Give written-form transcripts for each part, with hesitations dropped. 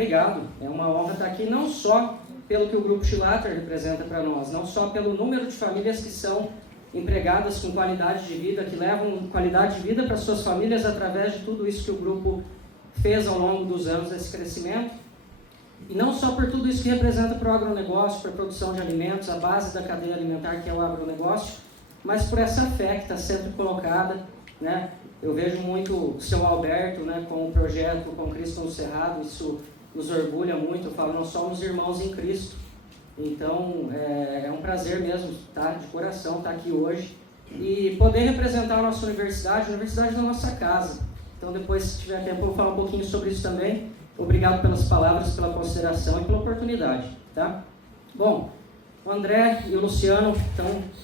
obrigado. É uma honra estar aqui, não só pelo que o Grupo Chilater representa para nós, não só pelo número de famílias que são empregadas com qualidade de vida, que levam qualidade de vida para suas famílias através de tudo isso que o grupo fez ao longo dos anos desse crescimento, e não só por tudo isso que representa para o agronegócio, para a produção de alimentos, a base da cadeia alimentar que é o agronegócio, mas por essa fé que está sempre colocada, né? Eu vejo muito o seu Alberto, né, com o projeto Com Cristo no Cerrado, isso nos orgulha muito. Eu falo, nós somos irmãos em Cristo. Então, é um prazer mesmo, tá, de coração, estar aqui hoje e poder representar a nossa universidade, a universidade da nossa casa. Então, depois, se tiver tempo, eu vou falar um pouquinho sobre isso também. Obrigado pelas palavras, pela consideração e pela oportunidade, tá? Bom, o André e o Luciano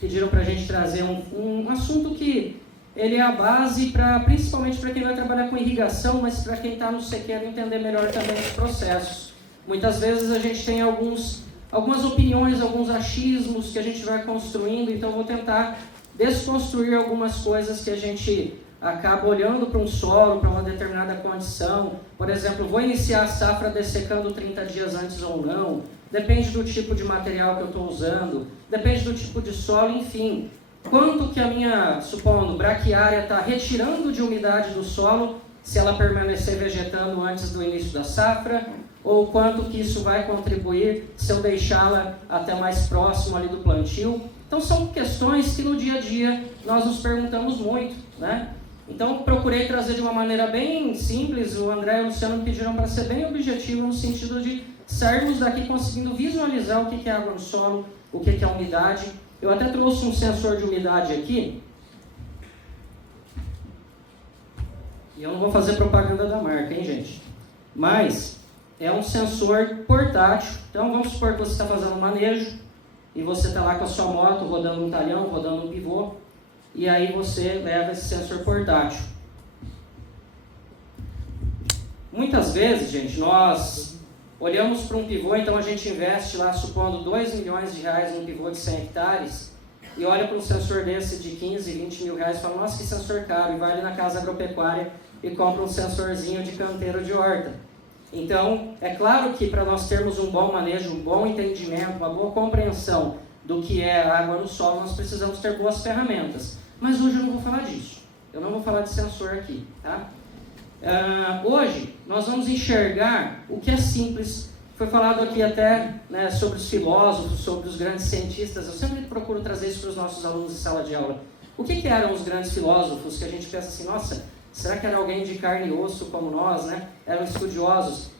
pediram para a gente trazer um assunto que ele é a base, principalmente para quem vai trabalhar com irrigação, mas para quem está no sequer entender melhor também os processos. Muitas vezes a gente tem algumas opiniões, alguns achismos que a gente vai construindo, então eu vou tentar desconstruir algumas coisas que a gente acaba olhando para um solo, para uma determinada condição. Por exemplo, vou iniciar a safra dessecando 30 dias antes ou não, depende do tipo de material que eu estou usando, depende do tipo de solo, enfim. Quanto que a minha, supondo, braquiária está retirando de umidade do solo, se ela permanecer vegetando antes do início da safra, ou quanto que isso vai contribuir se eu deixá-la até mais próximo ali do plantio. Então são questões que no dia a dia nós nos perguntamos muito, né? Então procurei trazer de uma maneira bem simples, o André e o Luciano me pediram para ser bem objetivo no sentido de sairmos daqui conseguindo visualizar o que é água no solo, o que é umidade. Eu até trouxe um sensor de umidade aqui. E eu não vou fazer propaganda da marca, hein, gente? Mas é um sensor portátil. Então vamos supor que você está fazendo um manejo e você está lá com a sua moto rodando um talhão, rodando um pivô, e aí você leva esse sensor portátil. Muitas vezes, gente, nós olhamos para um pivô, então a gente investe lá, supondo, R$2 milhões num pivô de 100 hectares, e olha para um sensor desse de 15, 20 mil reais e fala, nossa, que sensor caro, e vai ali na casa agropecuária e compra um sensorzinho de canteiro de horta. Então, é claro que para nós termos um bom manejo, um bom entendimento, uma boa compreensão do que é a água no solo, nós precisamos ter boas ferramentas. Mas hoje eu não vou falar disso. Eu não vou falar de sensor aqui, tá? Hoje nós vamos enxergar o que é simples. Foi falado aqui até, né, sobre os filósofos, sobre os grandes cientistas. Eu sempre procuro trazer isso para os nossos alunos de sala de aula. O que eram os grandes filósofos que a gente pensa assim, nossa, será que era alguém de carne e osso como nós, né? Eram estudiosos.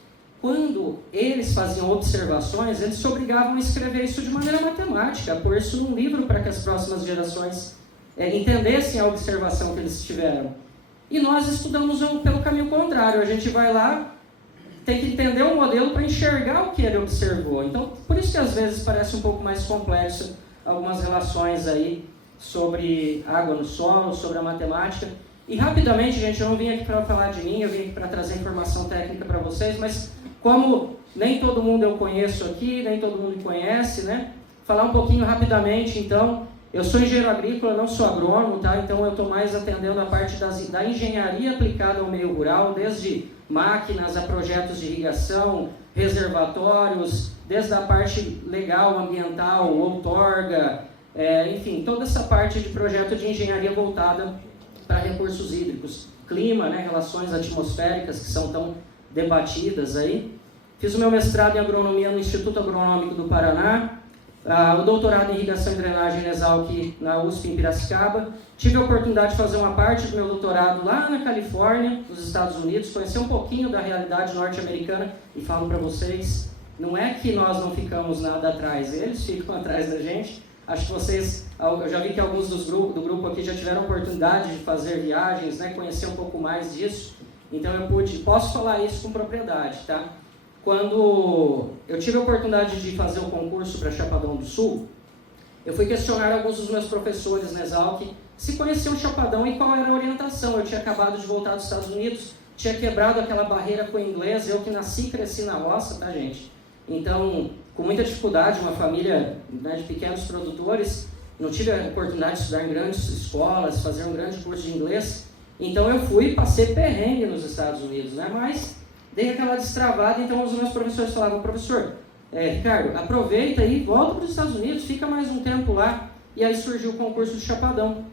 Quando eles faziam observações, eles se obrigavam a escrever isso de maneira matemática, a pôr isso num livro para que as próximas gerações entendessem a observação que eles tiveram. E nós estudamos pelo caminho contrário. A gente vai lá, tem que entender o modelo para enxergar o que ele observou. Então, por isso que às vezes parece um pouco mais complexo algumas relações aí sobre água no solo, sobre a matemática. E rapidamente, gente, eu não vim aqui para falar de mim, eu vim aqui para trazer informação técnica para vocês, mas como nem todo mundo eu conheço aqui, nem todo mundo me conhece, né? Falar um pouquinho rapidamente, então. Eu sou engenheiro agrícola, não sou agrônomo, tá? Então eu estou mais atendendo a parte da engenharia aplicada ao meio rural, desde máquinas a projetos de irrigação, reservatórios, desde a parte legal, ambiental, outorga, enfim, toda essa parte de projeto de engenharia voltada para recursos hídricos, clima, né, relações atmosféricas que são tão debatidas aí. Fiz o meu mestrado em agronomia no Instituto Agronômico do Paraná, o doutorado em irrigação e drenagem na Exalc, na USP em Piracicaba. Tive a oportunidade de fazer uma parte do meu doutorado lá na Califórnia, nos Estados Unidos, conhecer um pouquinho da realidade norte-americana e falo para vocês, não é que nós não ficamos nada atrás, eles ficam atrás da gente. Acho que vocês, eu já vi que alguns do grupo aqui já tiveram a oportunidade de fazer viagens, né, conhecer um pouco mais disso, então posso falar isso com propriedade, tá? Quando eu tive a oportunidade de fazer um concurso para Chapadão do Sul, eu fui questionar alguns dos meus professores na Exalc se conheciam Chapadão e qual era a orientação. Eu tinha acabado de voltar dos Estados Unidos, tinha quebrado aquela barreira com o inglês, eu que nasci e cresci na roça, tá, gente? Então, com muita dificuldade, uma família, né, de pequenos produtores, não tive a oportunidade de estudar em grandes escolas, fazer um grande curso de inglês. Então eu fui e passei perrengue nos Estados Unidos, né? Mas dei aquela destravada, então os meus professores falavam, professor, Ricardo, aproveita e volta para os Estados Unidos, fica mais um tempo lá. E aí surgiu o concurso de Chapadão.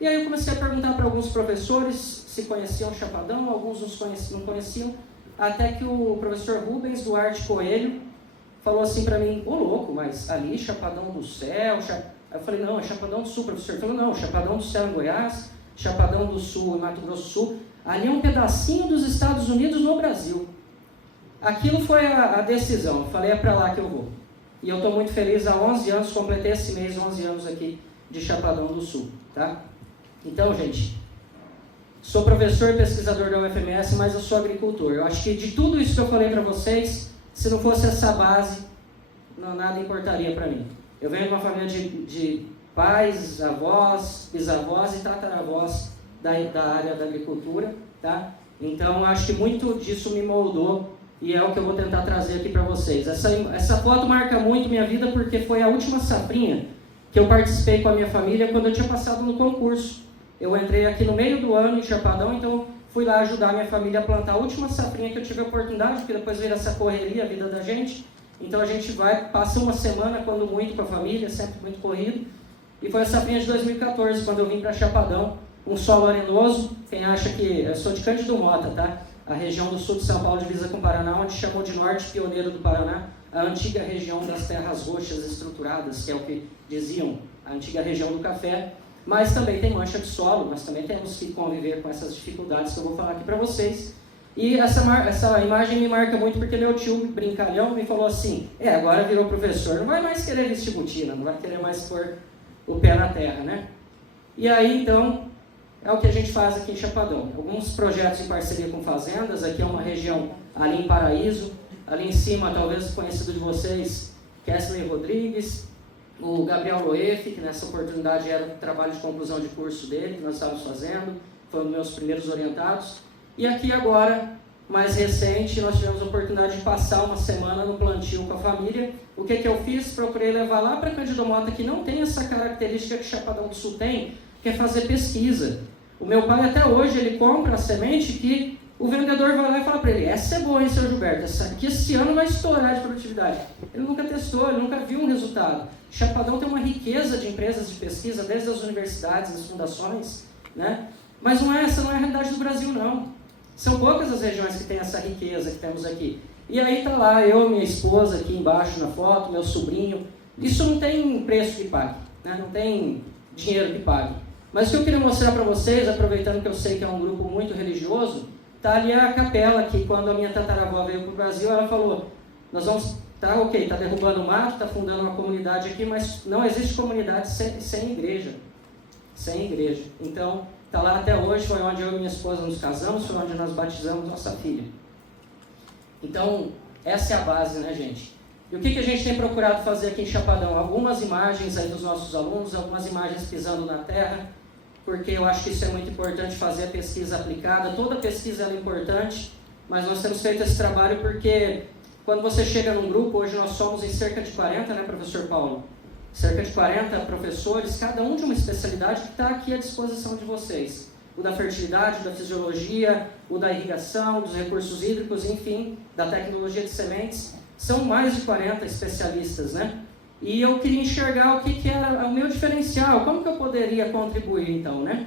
E aí eu comecei a perguntar para alguns professores se conheciam Chapadão, alguns não conheciam, até que o professor Rubens Duarte Coelho falou assim para mim, ô louco, mas ali Chapadão do Céu... Eu falei, não, é Chapadão do Sul, professor. Ele falou, não, Chapadão do Céu em Goiás, Chapadão do Sul em Mato Grosso do Sul, ali é um pedacinho dos Estados Unidos no Brasil. Aquilo foi a decisão, eu falei, é para lá que eu vou. E eu estou muito feliz, há 11 anos, completei esse mês 11 anos aqui de Chapadão do Sul, tá? Então, gente, sou professor e pesquisador da UFMS, mas eu sou agricultor. Eu acho que de tudo isso que eu falei para vocês, se não fosse essa base, nada importaria para mim. Eu venho de uma família de pais, avós, bisavós e tataravós da área da agricultura, tá? Então, acho que muito disso me moldou e é o que eu vou tentar trazer aqui para vocês. Essa foto marca muito minha vida porque foi a última safrinha que eu participei com a minha família quando eu tinha passado no concurso. Eu entrei aqui no meio do ano em Chapadão, então fui lá ajudar a minha família a plantar a última safrinha que eu tive a oportunidade, porque depois veio essa correria, a vida da gente. Então a gente passa uma semana, quando muito, com a família, sempre muito corrido. E foi a safrinha de 2014, quando eu vim para Chapadão, um solo arenoso. Quem acha que... Eu sou de Cândido Mota, tá? A região do sul de São Paulo, divisa com o Paraná, onde chamou de Norte Pioneiro do Paraná, a antiga região das terras roxas estruturadas, que é o que diziam, a antiga região do café. Mas também tem mancha de solo, nós também temos que conviver com essas dificuldades que eu vou falar aqui para vocês. E essa imagem me marca muito porque meu tio, brincalhão, me falou assim, agora virou professor, não vai mais querer vestir botina, não vai querer mais pôr o pé na terra, né? E aí, então, é o que a gente faz aqui em Chapadão. Alguns projetos em parceria com fazendas, aqui é uma região ali em Paraíso, ali em cima, talvez conhecido de vocês, Kesley Rodrigues, o Gabriel Loef, que nessa oportunidade era o trabalho de conclusão de curso dele, que nós estávamos fazendo, foi um dos meus primeiros orientados. E aqui agora, mais recente, nós tivemos a oportunidade de passar uma semana no plantio com a família. O que eu fiz? Procurei levar lá para Cândido Mota, que não tem essa característica que Chapadão do Sul tem, que é fazer pesquisa. O meu pai até hoje, ele compra a semente que o vendedor vai lá e fala para ele, essa é boa, hein, seu Gilberto, essa aqui esse ano vai estourar de produtividade. Ele nunca testou, ele nunca viu um resultado. Chapadão tem uma riqueza de empresas de pesquisa, desde as universidades, as fundações, né? Mas essa não é a realidade do Brasil, não. São poucas as regiões que têm essa riqueza que temos aqui. E aí está lá eu, minha esposa aqui embaixo na foto, meu sobrinho. Isso não tem preço que pague, né? Não tem dinheiro que pague. Mas o que eu queria mostrar para vocês, aproveitando que eu sei que é um grupo muito religioso, está ali a capela que quando a minha tataravó veio para o Brasil, ela falou, nós vamos, está derrubando o mato, está fundando uma comunidade aqui, mas não existe comunidade sem igreja. Sem igreja. Então, está lá até hoje, foi onde eu e minha esposa nos casamos, foi onde nós batizamos nossa filha. Então, essa é a base, né, gente? E o que a gente tem procurado fazer aqui em Chapadão? Algumas imagens aí dos nossos alunos, algumas imagens pisando na terra, porque eu acho que isso é muito importante, fazer a pesquisa aplicada. Toda pesquisa é importante, mas nós temos feito esse trabalho porque quando você chega num grupo, hoje nós somos em cerca de 40, né, professor Paulo? Cerca de 40 professores, cada um de uma especialidade que está aqui à disposição de vocês. O da fertilidade, o da fisiologia, o da irrigação, dos recursos hídricos, enfim, da tecnologia de sementes. São mais de 40 especialistas, né? E eu queria enxergar o que era o meu diferencial, como que eu poderia contribuir então, né?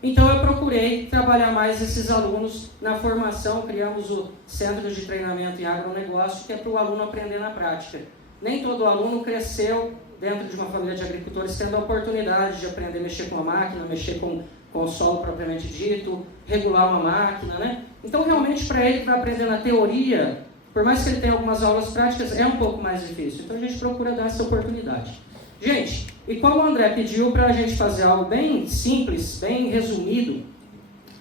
Então eu procurei trabalhar mais esses alunos na formação, criamos o Centro de Treinamento em Agronegócio, que é para o aluno aprender na prática. Nem todo aluno cresceu dentro de uma família de agricultores tendo a oportunidade de aprender a mexer com a máquina, mexer com o solo propriamente dito, regular uma máquina, né? Então realmente para ele que vai aprender na teoria, por mais que ele tenha algumas aulas práticas, é um pouco mais difícil. Então a gente procura dar essa oportunidade. Gente, e como o André pediu para a gente fazer algo bem simples, bem resumido,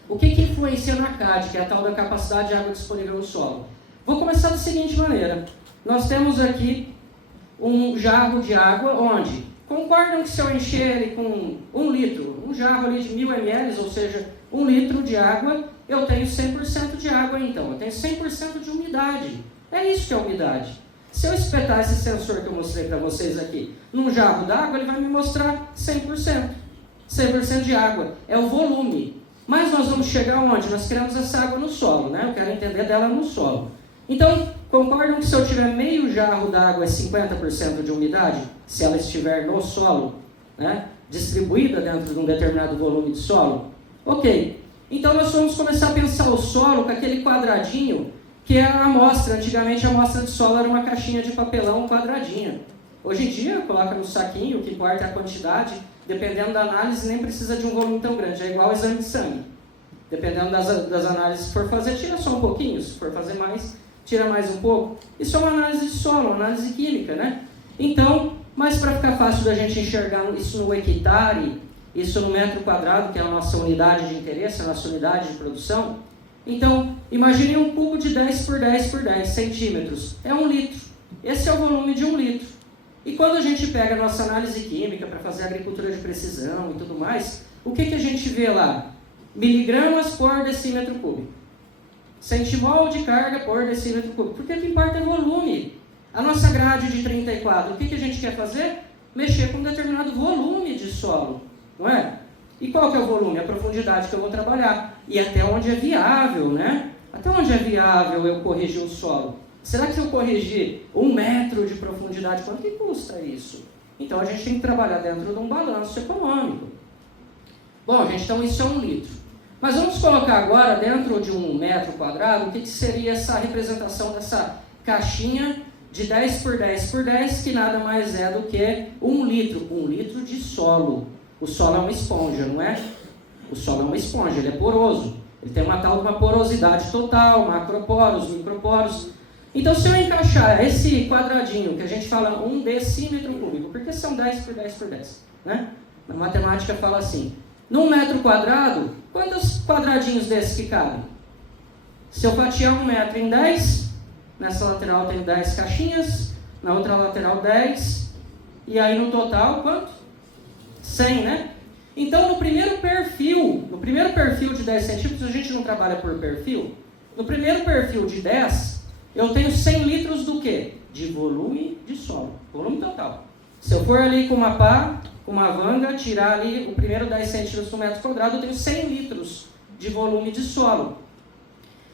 o que influencia na CAD, que é a tal da capacidade de água disponível no solo? Vou começar da seguinte maneira. Nós temos aqui um jarro de água, onde concordam que se eu encher ele com 1 litro, um jarro ali de 1000 ml, ou seja, 1 litro de água, eu tenho 100% de água então, eu tenho 100% de umidade. É isso que é umidade. Se eu espetar esse sensor que eu mostrei para vocês aqui num jarro d'água, ele vai me mostrar 100%. 100% de água. É o volume. Mas nós vamos chegar onde? Nós queremos essa água no solo, né? Eu quero entender dela no solo. Então, concordam que se eu tiver meio jarro d'água é 50% de umidade? Se ela estiver no solo, né? Distribuída dentro de um determinado volume de solo? Ok. Então nós vamos começar a pensar o solo com aquele quadradinho que é a amostra. Antigamente a amostra de solo era uma caixinha de papelão quadradinha. Hoje em dia coloca no saquinho, o que importa é a quantidade. Dependendo da análise, nem precisa de um volume tão grande. É igual ao exame de sangue. Dependendo das análises que for fazer, tira só um pouquinho. Se for fazer mais, tira mais um pouco. Isso é uma análise de solo, uma análise química, né? Então, mas para ficar fácil da gente enxergar isso no hectare, isso no metro quadrado, que é a nossa unidade de interesse, a nossa unidade de produção. Então, imagine um cubo de 10 por 10 por 10 centímetros. É 1 litro. Esse é o volume de 1 litro. E quando a gente pega a nossa análise química para fazer agricultura de precisão e tudo mais, o que a gente vê lá? Miligramas por decímetro cúbico. Centimol de carga por decímetro cúbico. Porque o que importa é volume. A nossa grade de 34, o que a gente quer fazer? Mexer com um determinado volume de solo. Não é? E qual que é o volume? A profundidade que eu vou trabalhar. E até onde é viável, né? Até onde é viável eu corrigir o solo? Será que se eu corrigir 1 metro de profundidade, quanto que custa isso? Então a gente tem que trabalhar dentro de um balanço econômico. Bom, gente, então isso é 1 litro. Mas vamos colocar agora dentro de 1 metro quadrado, o que seria essa representação dessa caixinha de 10 por 10 por 10, que nada mais é do que 1 litro. 1 litro de solo. O solo é uma esponja, não é? O solo é uma esponja, ele é poroso. Ele tem uma tal de uma porosidade total, macroporos, microporos. Então, se eu encaixar esse quadradinho, que a gente fala 1 decímetro cúbico, porque são 10 por 10 por 10, né? Na matemática fala assim, num metro quadrado, quantos quadradinhos desses que cabem? Se eu fatiar 1 metro em 10, nessa lateral tem 10 caixinhas, na outra lateral 10, e aí no total, quanto? 100, né? Então, no primeiro perfil de 10 centímetros, a gente não trabalha por perfil. No primeiro perfil de 10, eu tenho 100 litros do quê? De volume de solo, volume total. Se eu for ali com uma pá, com uma vanga, tirar ali o primeiro 10 centímetros por metro quadrado, eu tenho 100 litros de volume de solo.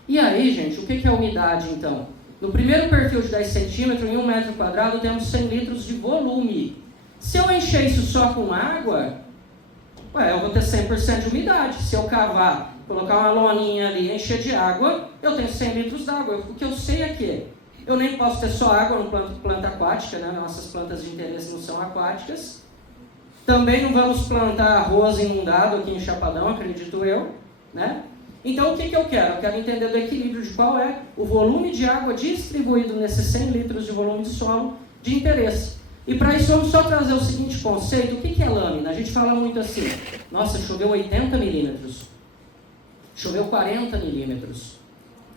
E aí, gente, o que é a umidade, então? No primeiro perfil de 10 centímetros, em 1 metro quadrado, temos 100 litros de volume. Se eu encher isso só com água, eu vou ter 100% de umidade. Se eu cavar, colocar uma loninha ali e encher de água, eu tenho 100 litros d'água. O que eu sei é que eu nem posso ter só água no planta aquática, né? Nossas plantas de interesse não são aquáticas. Também não vamos plantar arroz inundado aqui em Chapadão, acredito eu, né? Então, o que eu quero? Eu quero entender do equilíbrio de qual é o volume de água distribuído nesses 100 litros de volume de solo de interesse. E para isso vamos só trazer o seguinte conceito. O que é lâmina? A gente fala muito assim, nossa, choveu 80 milímetros, choveu 40 milímetros.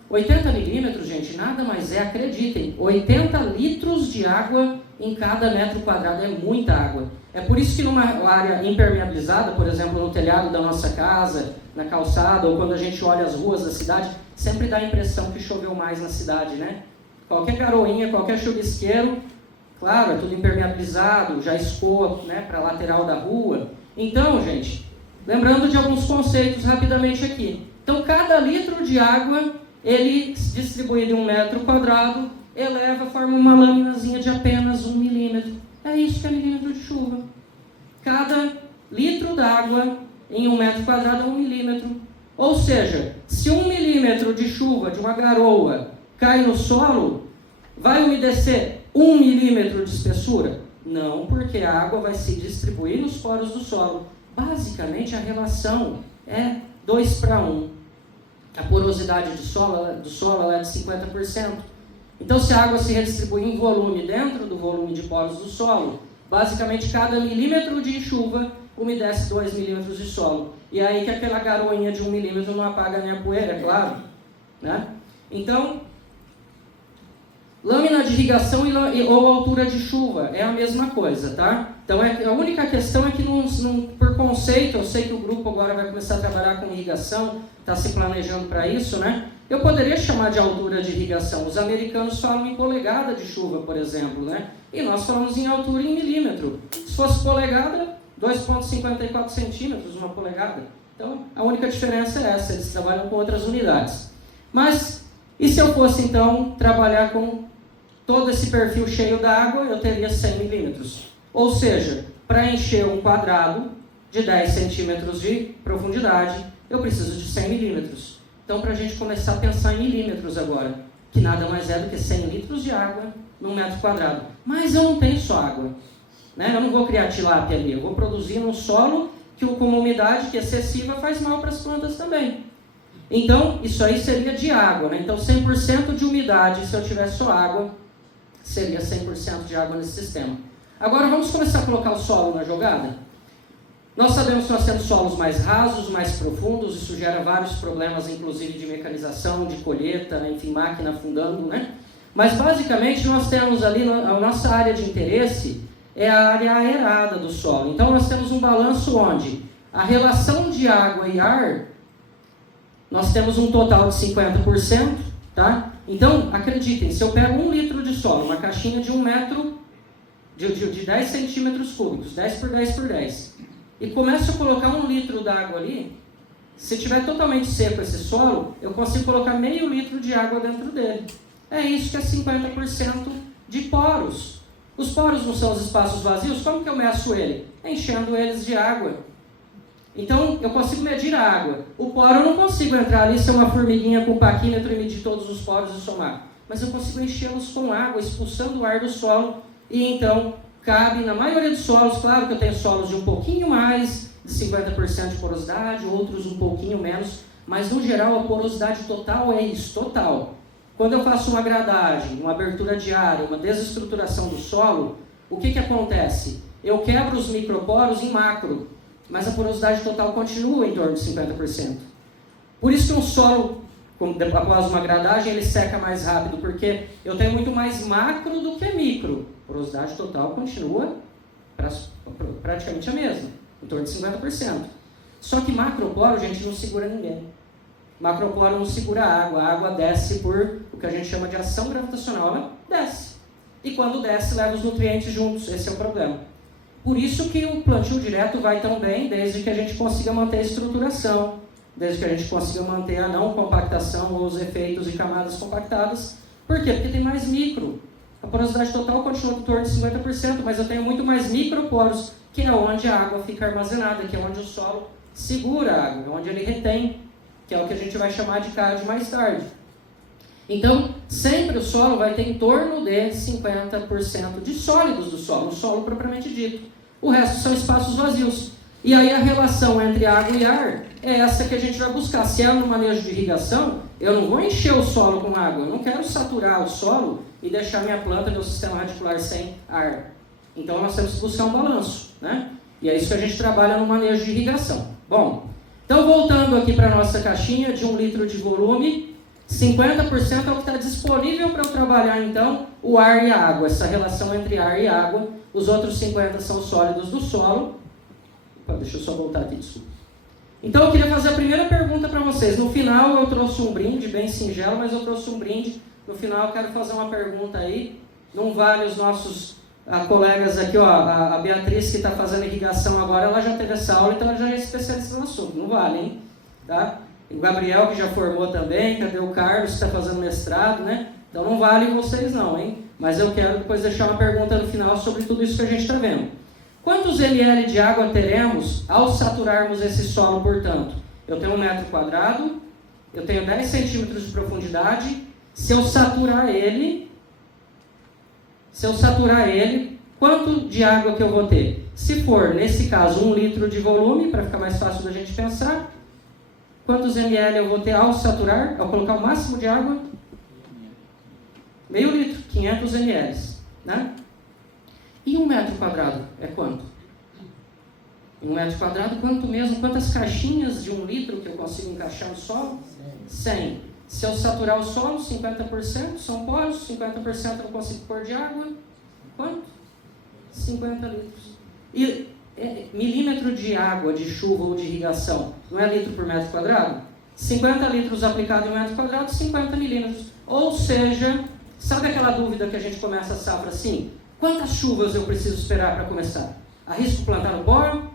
80 milímetros, gente, nada mais é, acreditem, 80 litros de água em cada metro quadrado, é muita água. É por isso que numa área impermeabilizada, por exemplo, no telhado da nossa casa, na calçada, ou quando a gente olha as ruas da cidade, sempre dá a impressão que choveu mais na cidade, né? Qualquer garoinha, qualquer chuvisqueiro, claro, é tudo impermeabilizado, já escoa, né, para a lateral da rua. Então, gente, lembrando de alguns conceitos rapidamente aqui. Então, cada litro de água, ele distribuído em 1 metro quadrado, forma uma laminazinha de apenas 1 milímetro. É isso que é milímetro de chuva. Cada litro d'água em 1 metro quadrado é 1 milímetro. Ou seja, se 1 milímetro de chuva, de uma garoa, cai no solo, vai umedecer 1 milímetro de espessura? Não, porque a água vai se distribuir nos poros do solo. Basicamente, a relação é 2 para 1. A porosidade do solo é de 50%. Então, se a água se redistribui em volume dentro do volume de poros do solo, basicamente cada milímetro de chuva umedece 2 milímetros de solo. E aí que aquela garoinha de 1 milímetro não apaga nem a poeira, é claro, né? Então, lâmina de irrigação ou altura de chuva é a mesma coisa, tá? Então, a única questão é que, por conceito, eu sei que o grupo agora vai começar a trabalhar com irrigação, está se planejando para isso, né? Eu poderia chamar de altura de irrigação. Os americanos falam em polegada de chuva, por exemplo, né? E nós falamos em altura em milímetro. Se fosse polegada, 2,54 centímetros, uma polegada. Então, a única diferença é essa, eles trabalham com outras unidades. Mas, e se eu fosse, então, trabalhar com todo esse perfil cheio d'água, eu teria 100 milímetros. Ou seja, para encher um quadrado de 10 centímetros de profundidade, eu preciso de 100 milímetros. Então, para a gente começar a pensar em milímetros agora, que nada mais é do que 100 litros de água num metro quadrado. Mas eu não tenho só água. Né? Eu não vou criar tilápia ali, eu vou produzir num solo que com uma umidade que é excessiva faz mal para as plantas também. Então, isso aí seria de água. Né? Então, 100% de umidade, se eu tivesse só água, seria 100% de água nesse sistema. Agora, vamos começar a colocar o solo na jogada? Nós sabemos que nós temos solos mais rasos, mais profundos, isso gera vários problemas, inclusive de mecanização, de colheita, enfim, máquina afundando, né? Mas, basicamente, nós temos ali, a nossa área de interesse é a área aerada do solo. Então, nós temos um balanço onde a relação de água e ar, nós temos um total de 50%, tá? Então, acreditem, se eu pego 1 litro de solo, uma caixinha de 1 metro, de 10 centímetros cúbicos, 10 por 10 por 10, e começo a colocar 1 litro d'água ali, se tiver totalmente seco esse solo, eu consigo colocar meio litro de água dentro dele. É isso que é 50% de poros. Os poros não são os espaços vazios? Como que eu meço ele? Enchendo eles de água. Então, eu consigo medir a água. O poro eu não consigo entrar ali, ser uma formiguinha com um paquímetro e medir todos os poros e somar. Mas eu consigo enchê-los com água, expulsando o ar do solo. E então, cabe na maioria dos solos, claro que eu tenho solos de um pouquinho mais de 50% de porosidade, outros um pouquinho menos. Mas, no geral, a porosidade total é isso, total. Quando eu faço uma gradagem, uma abertura de área, uma desestruturação do solo, o que acontece? Eu quebro os microporos em macro, mas a porosidade total continua em torno de 50%. Por isso que um solo, após uma gradagem, ele seca mais rápido, porque eu tenho muito mais macro do que micro. A porosidade total continua praticamente a mesma, em torno de 50%. Só que macroporo, gente, não segura ninguém. Macroporo não segura a água desce por o que a gente chama de ação gravitacional, ela desce. E quando desce, leva os nutrientes juntos, esse é o problema. Por isso que o plantio direto vai tão bem, desde que a gente consiga manter a estruturação, desde que a gente consiga manter a não compactação ou os efeitos de camadas compactadas. Por quê? Porque tem mais micro. A porosidade total continua em torno de 50%, mas eu tenho muito mais microporos, que é onde a água fica armazenada, que é onde o solo segura a água, onde ele retém, que é o que a gente vai chamar de CAD mais tarde. Então, sempre o solo vai ter em torno de 50% de sólidos do solo, o solo propriamente dito. O resto são espaços vazios. E aí a relação entre água e ar é essa que a gente vai buscar. Se é no manejo de irrigação, eu não vou encher o solo com água, eu não quero saturar o solo e deixar minha planta, meu sistema radicular sem ar. Então nós temos que buscar um balanço, né? E é isso que a gente trabalha no manejo de irrigação. Bom, então voltando aqui para a nossa caixinha de 1 litro de volume, 50% é o que está disponível para eu trabalhar, então, o ar e a água, essa relação entre ar e água. Os outros 50% são sólidos do solo. Opa, deixa eu só voltar aqui, desculpa. Então, eu queria fazer a primeira pergunta para vocês. No final, eu trouxe um brinde, bem singelo, mas eu trouxe um brinde. No final, eu quero fazer uma pergunta aí. Não vale os nossos colegas aqui, ó, a Beatriz, que está fazendo irrigação agora, ela já teve essa aula, então ela já é especialista no assunto. Não vale, hein? Tá? O Gabriel, que já formou também, cadê o Carlos, que está fazendo mestrado, né? Então não vale vocês não, hein? Mas eu quero depois deixar uma pergunta no final sobre tudo isso que a gente está vendo. Quantos ml de água teremos ao saturarmos esse solo, portanto? Eu tenho 1 metro quadrado, eu tenho 10 centímetros de profundidade. Se eu saturar ele, quanto de água que eu vou ter? Se for, nesse caso, 1 litro de volume, para ficar mais fácil da gente pensar, quantos ml eu vou ter ao saturar, ao colocar o máximo de água? Meio litro, 500 ml. Né? E 1 metro quadrado é quanto? 1 metro quadrado, quanto mesmo? Quantas caixinhas de 1 litro que eu consigo encaixar no solo? 100. Se eu saturar o solo, 50% são poros, 50% eu consigo pôr de água. Quanto? 50 litros. E milímetro de água, de chuva ou de irrigação, não é litro por metro quadrado? 50 litros aplicado em metro quadrado, 50 milímetros. Ou seja, sabe aquela dúvida que a gente começa a safra assim? Quantas chuvas eu preciso esperar para começar? Arrisco plantar no poro?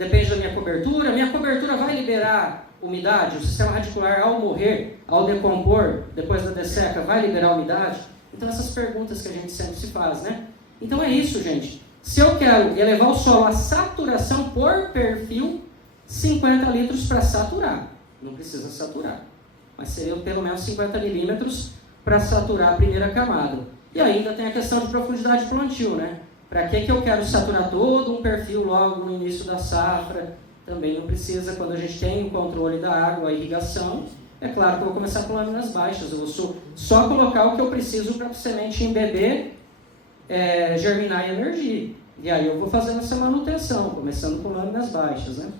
Depende da minha cobertura. Minha cobertura vai liberar umidade? O sistema radicular, ao morrer, ao decompor, depois da desseca, vai liberar umidade? Então, essas perguntas que a gente sempre se faz, né? Então, é isso, gente. Se eu quero elevar o solo à saturação por perfil, 50 litros para saturar. Não precisa saturar. Mas seriam pelo menos 50 milímetros para saturar a primeira camada. E ainda tem a questão de profundidade de plantio, né? Para que eu quero saturar todo um perfil logo no início da safra? Também não precisa, quando a gente tem o controle da água, a irrigação. É claro que eu vou começar com lâminas baixas. Eu vou só colocar o que eu preciso para a semente embeber, germinar e emergir. E aí eu vou fazendo essa manutenção, começando com lâminas baixas, né?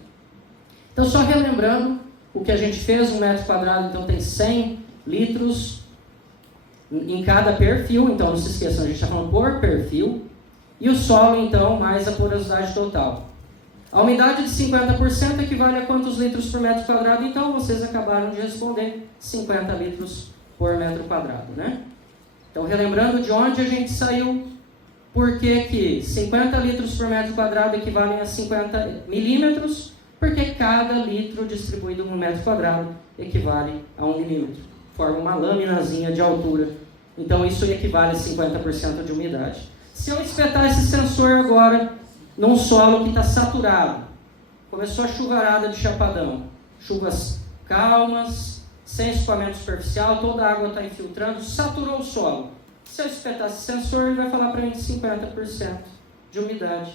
Então, só relembrando o que a gente fez, 1 metro quadrado, então tem 100 litros em cada perfil. Então, não se esqueçam, a gente está falando por perfil. E o solo, então, mais a porosidade total. A umidade de 50% equivale a quantos litros por metro quadrado? Então, vocês acabaram de responder 50 litros por metro quadrado, né? Então, relembrando de onde a gente saiu, por que 50 litros por metro quadrado equivalem a 50 milímetros? Porque cada litro distribuído no metro quadrado equivale a 1 milímetro. Forma uma laminazinha de altura. Então, isso equivale a 50% de umidade. Se eu espetar esse sensor agora num solo que está saturado, começou a chuvarada de chapadão, chuvas calmas, sem escoamento superficial, toda a água está infiltrando, saturou o solo. Se eu espetar esse sensor, ele vai falar para mim 50% de umidade.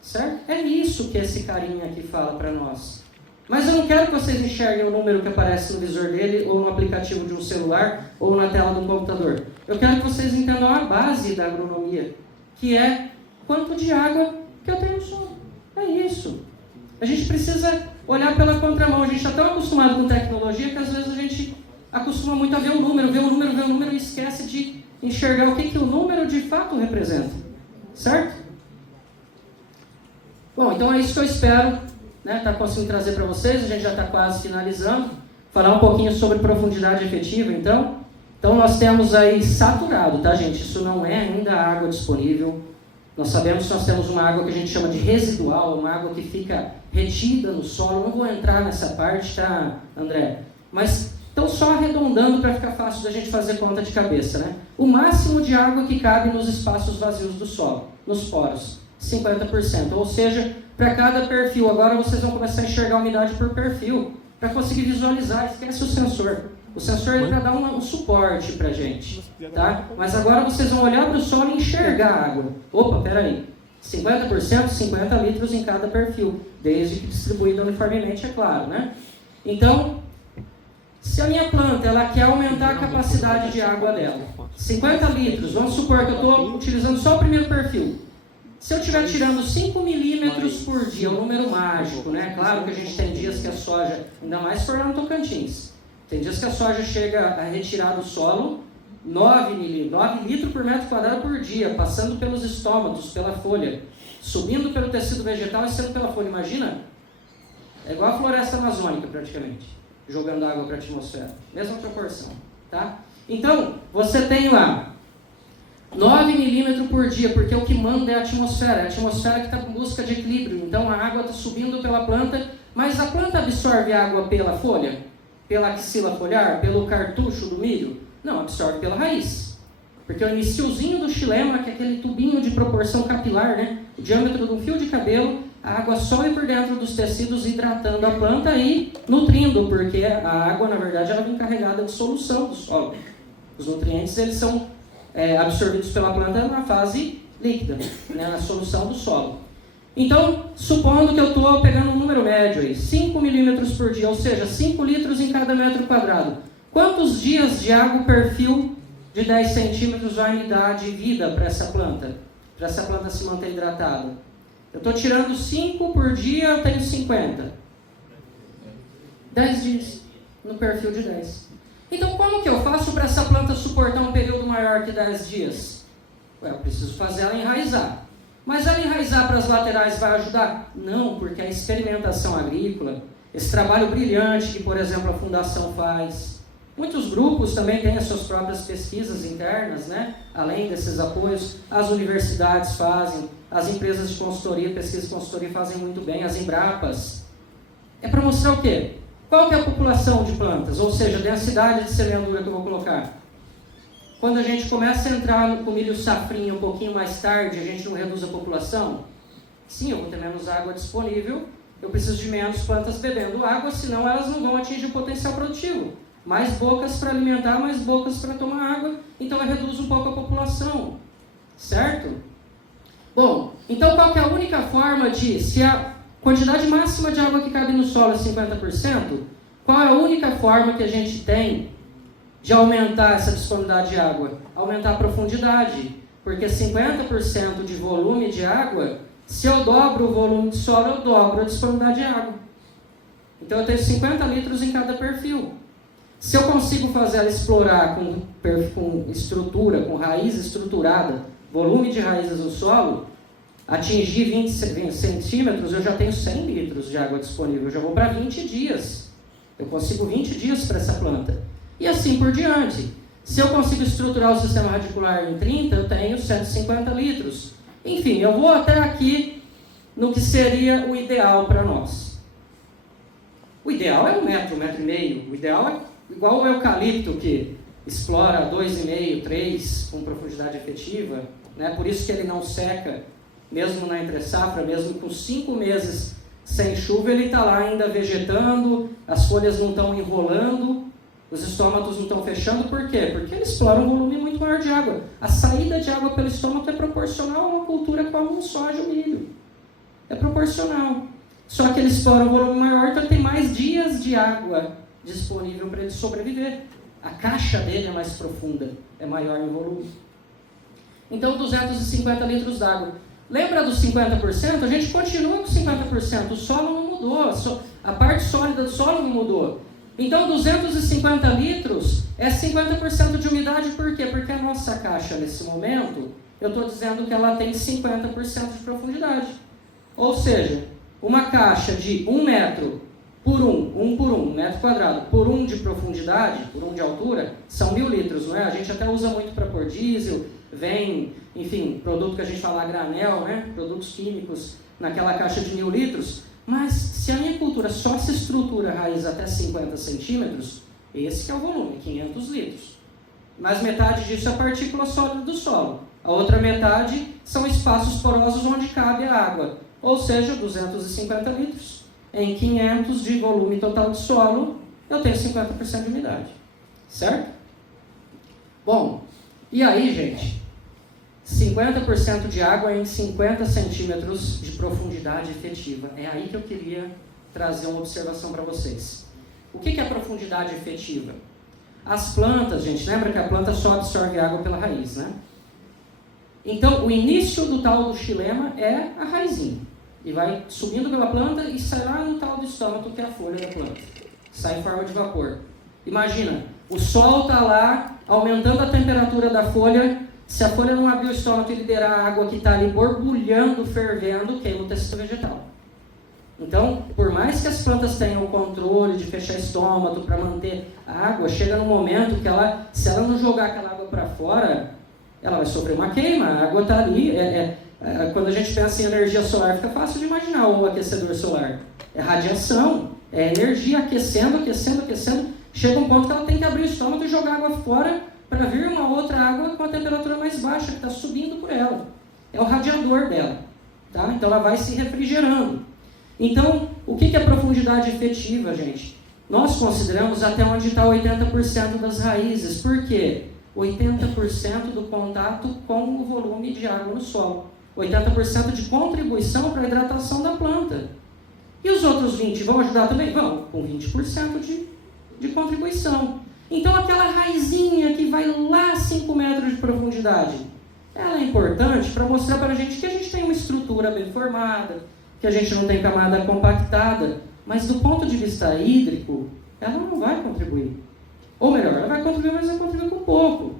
Certo? É isso que esse carinha aqui fala para nós. Mas eu não quero que vocês enxerguem o número que aparece no visor dele, ou no aplicativo de um celular, ou na tela do computador. Eu quero que vocês entendam a base da agronomia, que é quanto de água que eu tenho no solo. É isso. A gente precisa olhar pela contramão. A gente está tão acostumado com tecnologia que às vezes a gente acostuma muito a ver o número e esquece de enxergar o que o número de fato representa. Certo? Bom, então é isso que eu espero, né, tá conseguindo trazer para vocês. A gente já está quase finalizando. Falar um pouquinho sobre profundidade efetiva, então. Então nós temos aí saturado, tá, gente? Isso não é ainda água disponível. Nós sabemos que nós temos uma água que a gente chama de residual, uma água que fica retida no solo. Não vou entrar nessa parte, tá, André? Mas então só arredondando para ficar fácil da gente fazer conta de cabeça, né? O máximo de água que cabe nos espaços vazios do solo, nos poros. 50%, ou seja, para cada perfil. Agora vocês vão começar a enxergar a umidade por perfil, para conseguir visualizar. Esquece o sensor. O sensor é para dar um suporte para a gente, tá? Mas agora vocês vão olhar para o solo e enxergar a água. Opa, peraí, 50%, 50 litros em cada perfil, desde que distribuído uniformemente, é claro, né? Então, se a minha planta ela quer aumentar a capacidade de água dela, 50 litros, vamos supor que eu estou utilizando só o primeiro perfil. Se eu estiver tirando 5 milímetros por dia, é um número mágico, né? Claro que a gente tem dias que a soja, ainda mais se for lá no Tocantins, tem dias que a soja chega a retirar do solo 9 litros por metro quadrado por dia, passando pelos estômatos, pela folha, subindo pelo tecido vegetal e saindo pela folha. Imagina? É igual a floresta amazônica praticamente, jogando água para a atmosfera. Mesma proporção, tá? Então, você tem lá 9 milímetros por dia, porque o que manda é a atmosfera que está em busca de equilíbrio. Então a água está subindo pela planta, mas a planta absorve água pela folha, pela axila foliar, pelo cartucho do milho? Não, absorve pela raiz. Porque o iniciozinho do xilema, que é aquele tubinho de proporção capilar, né? O diâmetro de um fio de cabelo, a água sobe por dentro dos tecidos, hidratando a planta e nutrindo, porque a água, na verdade, ela vem carregada de solução do solo. Os nutrientes, eles são absorvidos pela planta na fase líquida, né, na solução do solo. Então, supondo que eu estou pegando um número médio aí, 5 milímetros por dia, ou seja, 5 litros em cada metro quadrado. Quantos dias de água perfil de 10 centímetros vai me dar de vida para essa planta se manter hidratada? Eu estou tirando 5 por dia, eu tenho 50. 10 dias no perfil de 10. Então, como que eu faço para essa planta suportar um período maior que 10 dias? Eu preciso fazer ela enraizar. Mas ela enraizar para as laterais vai ajudar? Não, porque a experimentação agrícola, esse trabalho brilhante que, por exemplo, a Fundação faz, Muitos grupos também têm as suas próprias pesquisas internas, né? Além desses apoios, as universidades fazem, as empresas de consultoria, pesquisa e consultoria fazem muito bem, as Embrapas. É para mostrar o quê? Qual que é a população de plantas, ou seja, a densidade de semeadura que eu vou colocar. Quando a gente começa a entrar com milho safrinha um pouquinho mais tarde, a gente não reduz a população? Sim, eu vou ter menos água disponível, eu preciso de menos plantas bebendo água, senão elas não vão atingir o potencial produtivo. Mais bocas para alimentar, mais bocas para tomar água, então eu reduzo um pouco a população, certo? Bom, então qual que é a única forma de, se a quantidade máxima de água que cabe no solo é 50%, qual é a única forma que a gente tem de aumentar essa disponibilidade de água? Aumentar a profundidade, porque 50% de volume de água, se eu dobro o volume de solo, eu dobro a disponibilidade de água. Então eu tenho 50 litros em cada perfil. Se eu consigo fazer ela explorar com estrutura, com raiz estruturada, volume de raízes no solo, atingir 20 centímetros, eu já tenho 100 litros de água disponível, eu já vou para 20 dias. Eu consigo 20 dias para essa planta. E assim por diante. Se eu consigo estruturar o sistema radicular em 30, eu tenho 150 litros. Enfim, eu vou até aqui no que seria o ideal para nós. O ideal é 1 metro, 1,5 metro. O ideal é igual o eucalipto, que explora 2,5, 3 com profundidade efetiva, né? Por isso que ele não seca, mesmo na entre-safra, mesmo com 5 meses sem chuva, ele está lá ainda vegetando, as folhas não estão enrolando, os estômatos não estão fechando. Por quê? Porque ele explora um volume muito maior de água. A saída de água pelo estômago é proporcional a uma cultura como soja ou milho. É proporcional. Só que ele explora um volume maior, então ele tem mais dias de água disponível para ele sobreviver. A caixa dele é mais profunda, é maior em volume. Então, 250 litros d'água. Lembra dos 50%? A gente continua com 50%. O solo não mudou, a parte sólida do solo não mudou. Então, 250 litros é 50% de umidade. Por quê? Porque a nossa caixa, nesse momento, eu estou dizendo que ela tem 50% de profundidade. Ou seja, uma caixa de 1 metro por 1 metro quadrado, por 1 de profundidade, por 1 de altura, são 1.000 litros, não é? A gente até usa muito para pôr diesel, vem, enfim, produto que a gente fala a granel, né? Produtos químicos naquela caixa de 1.000 litros. Mas se a minha cultura só se estrutura a raiz até 50 centímetros, esse que é o volume, 500 litros. Mas metade disso é a partícula sólida do solo. A outra metade são espaços porosos onde cabe a água, ou seja, 250 litros. Em 500 de volume total de solo, eu tenho 50% de umidade. Certo? Bom, e aí, gente? 50% de água em 50 centímetros de profundidade efetiva. É aí que eu queria trazer uma observação para vocês. O que é a profundidade efetiva? As plantas, gente, lembra que a planta só absorve água pela raiz, né? Então, o início do tal do xilema é a raizinha. E vai subindo pela planta e sai lá no tal do estômago, que é a folha da planta. Sai em forma de vapor. Imagina, o sol está lá, aumentando a temperatura da folha. Se a folha não abrir o estômago e liberar a água que está ali borbulhando, fervendo, queima o tecido vegetal. Então, por mais que as plantas tenham o controle de fechar estômago para manter a água, chega num momento que ela, se ela não jogar aquela água para fora, ela vai sofrer uma queima. A água está ali. Quando a gente pensa em energia solar, fica fácil de imaginar o aquecedor solar. É radiação, é energia aquecendo. Chega um ponto que ela tem que abrir o estômago e jogar água fora para vir uma outra água com a temperatura mais baixa, que está subindo por ela. É o radiador dela. Tá? Então ela vai se refrigerando. Então, o que é profundidade efetiva, gente? Nós consideramos até onde está 80% das raízes. Por quê? 80% do contato com o volume de água no solo. 80% de contribuição para a hidratação da planta. E os outros 20% vão ajudar também? Vão, com 20% de contribuição. Então, aquela raizinha que vai lá a 5 metros de profundidade, ela é importante para mostrar para a gente que a gente tem uma estrutura bem formada, que a gente não tem camada compactada, mas do ponto de vista hídrico, ela não vai contribuir. Ou melhor, ela vai contribuir, mas vai contribuir com pouco.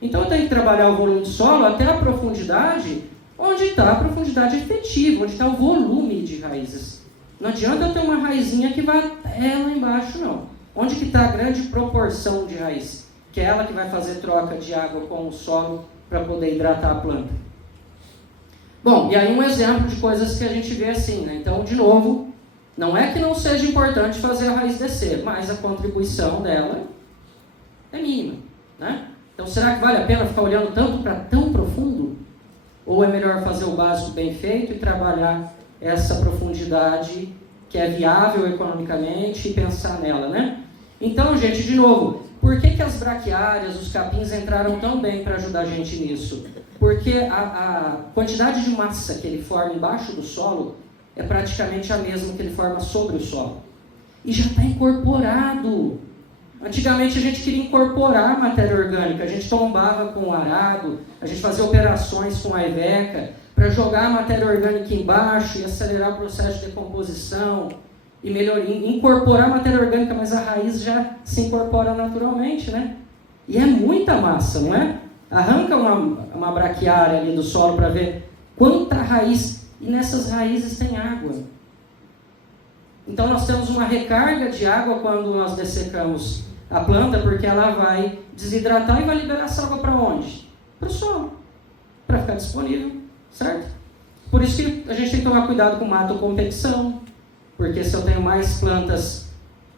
Então, eu tenho que trabalhar o volume de solo até a profundidade, onde está a profundidade efetiva, onde está o volume de raízes. Não adianta eu ter uma raizinha que vai lá embaixo, não. Onde que está a grande proporção de raiz? Que é ela que vai fazer troca de água com o solo para poder hidratar a planta. Bom, e aí um exemplo de coisas que a gente vê assim, né? Então, de novo, não é que não seja importante fazer a raiz descer, mas a contribuição dela é mínima, né? Então, será que vale a pena ficar olhando tanto para tão profundo? Ou é melhor fazer o básico bem feito e trabalhar essa profundidade que é viável economicamente e pensar nela, né? Então, gente, de novo, por que as braquiárias, os capins entraram tão bem para ajudar a gente nisso? Porque a quantidade de massa que ele forma embaixo do solo é praticamente a mesma que ele forma sobre o solo. E já está incorporado. Antigamente a gente queria incorporar matéria orgânica, a gente tombava com o arado, a gente fazia operações com a Iveca para jogar a matéria orgânica embaixo e acelerar o processo de decomposição e incorporar a matéria orgânica, mas a raiz já se incorpora naturalmente, né? E é muita massa, não é? Arranca uma braquiária ali do solo para ver quanta raiz, e nessas raízes tem água. Então nós temos uma recarga de água quando nós dessecamos a planta, porque ela vai desidratar e vai liberar essa água para onde? Para o solo, para ficar disponível, certo? Por isso que a gente tem que tomar cuidado com mato-competição, porque se eu tenho mais plantas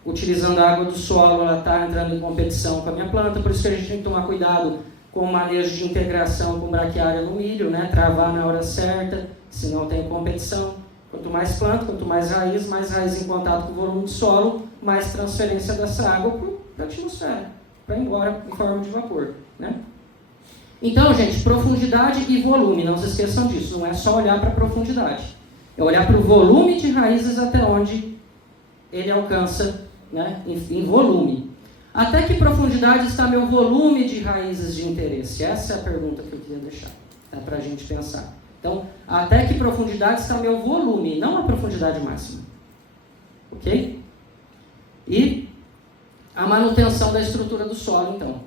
utilizando a água do solo, ela está entrando em competição com a minha planta, por isso que a gente tem que tomar cuidado com o manejo de integração com braquiária no milho, né? Travar na hora certa, senão tem competição. Quanto mais planta, quanto mais raiz em contato com o volume de solo, mais transferência dessa água para a atmosfera, para ir embora em forma de vapor, né? Então, gente, profundidade e volume, não se esqueçam disso, não é só olhar para a profundidade, é olhar para o volume de raízes até onde ele alcança, né, em volume. Até que profundidade está meu volume de raízes de interesse? Essa é a pergunta que eu queria deixar, tá, para a gente pensar. Então, até que profundidade está meu volume, não a profundidade máxima. Ok? E a manutenção da estrutura do solo, então.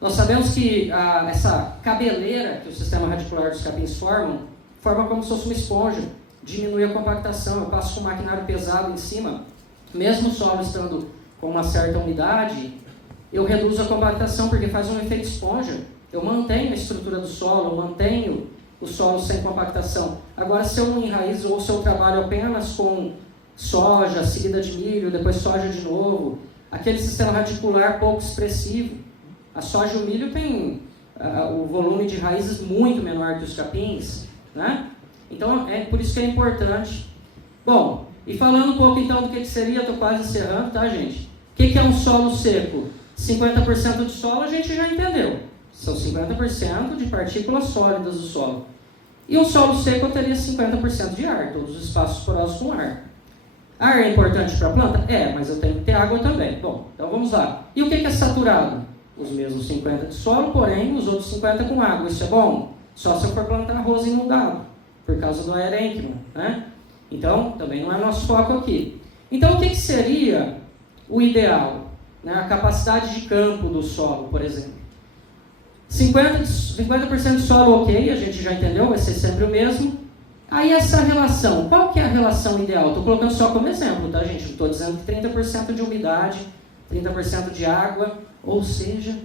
Nós sabemos que essa cabeleira que o sistema radicular dos capins forma como se fosse uma esponja, diminui a compactação. Eu passo com um maquinário pesado em cima, mesmo o solo estando com uma certa umidade, eu reduzo a compactação porque faz um efeito esponja. Eu mantenho a estrutura do solo, eu mantenho o solo sem compactação. Agora, se eu não enraizo ou se eu trabalho apenas com soja, seguida de milho, depois soja de novo, aquele sistema radicular pouco expressivo. A soja e o milho tem o volume de raízes muito menor que os capins, né? Então, é por isso que é importante. Bom, e falando um pouco então do que seria, estou quase encerrando, tá, gente? O que é um solo seco? 50% de solo a gente já entendeu. São 50% de partículas sólidas do solo. E um solo seco eu teria 50% de ar, todos os espaços porosos com ar. Ar é importante para a planta? É, mas eu tenho que ter água também. Bom, então vamos lá. E o que é saturado? Os mesmos 50% de solo, porém os outros 50% com água. Isso é bom? Só se eu for plantar arroz inundado, por causa do aerênquima, né? Então, também não é nosso foco aqui. Então, o que seria o ideal? Né? A capacidade de campo do solo, por exemplo. 50% de solo ok, a gente já entendeu, vai ser sempre o mesmo. Aí essa relação, qual que é a relação ideal? Estou colocando só como exemplo, tá, gente? Não estou dizendo que 30% de umidade, 30% de água, ou seja,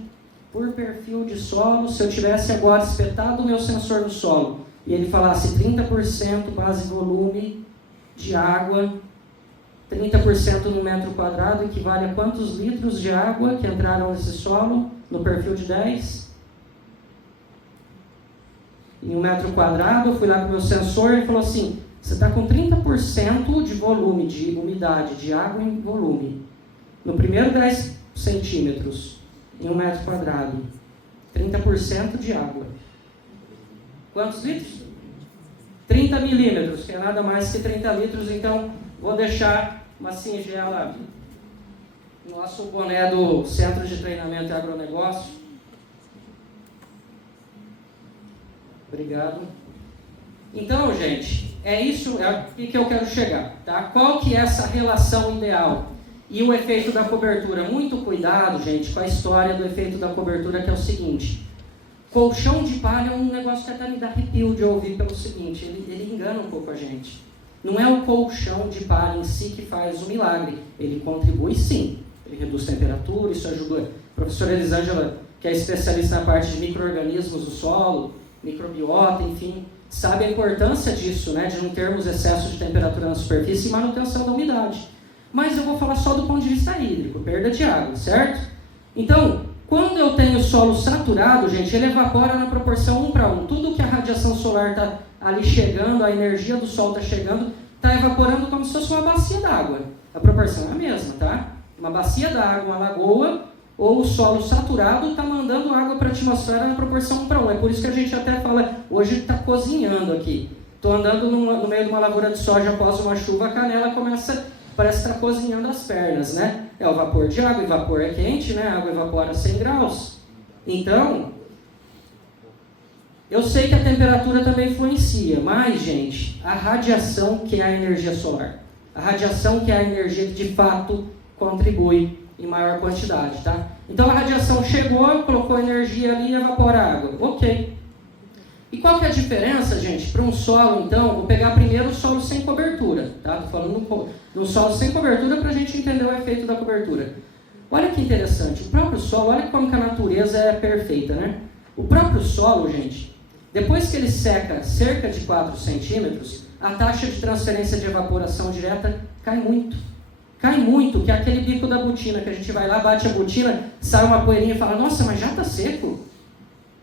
por perfil de solo, se eu tivesse agora espetado o meu sensor no solo e ele falasse 30% base volume de água, 30% no metro quadrado equivale a quantos litros de água que entraram nesse solo no perfil de 10? Em 1 metro quadrado, eu fui lá com o meu sensor e ele falou assim, você está com 30% de volume, de umidade, de água em volume. No primeiro 10 centímetros, em 1 metro quadrado, 30% de água. Quantos litros? 30 milímetros, que é nada mais que 30 litros, então vou deixar uma singela, nosso boné do Centro de Treinamento e Agronegócio. Obrigado. Então, gente, é isso, é aqui que eu quero chegar, tá? Qual que é essa relação ideal? E o efeito da cobertura? Muito cuidado, gente, com a história do efeito da cobertura, que é o seguinte. Colchão de palha é um negócio que até me dá arrepio de ouvir pelo seguinte, ele engana um pouco a gente. Não é o colchão de palha em si que faz o milagre, ele contribui sim, reduz temperatura, isso ajuda. A professora Elisângela, que é especialista na parte de micro-organismos do solo, microbiota, enfim, sabe a importância disso, né, de não termos excesso de temperatura na superfície e manutenção da umidade. Mas eu vou falar só do ponto de vista hídrico, perda de água, certo? Então, quando eu tenho o solo saturado, gente, ele evapora na proporção 1:1. Tudo que a radiação solar está ali chegando, a energia do sol está chegando, está evaporando como se fosse uma bacia d'água. A proporção é a mesma, tá? Uma bacia d'água, uma lagoa, ou o solo saturado está mandando água para a atmosfera na proporção 1:1. É por isso que a gente até fala, hoje está cozinhando aqui. Estou andando no meio de uma lavoura de soja após uma chuva, a canela parece estar cozinhando as pernas, né? É o vapor de água, e vapor é quente, né? A água evapora a 100 graus. Então, eu sei que a temperatura também influencia, mas, gente, a radiação que é a energia solar, a radiação que é a energia que de fato contribui em maior quantidade, tá? Então a radiação chegou, colocou energia ali e evapora a água. Ok. E qual que é a diferença, gente, para um solo, então? Vou pegar primeiro o solo sem cobertura, tá? Estou falando de um solo sem cobertura para a gente entender o efeito da cobertura. Olha que interessante, o próprio solo, olha como que a natureza é perfeita, né? O próprio solo, gente, depois que ele seca cerca de 4 centímetros, a taxa de transferência de evaporação direta cai muito. Cai muito, que é aquele bico da botina, que a gente vai lá, bate a botina, sai uma poeirinha e fala, nossa, mas já está seco?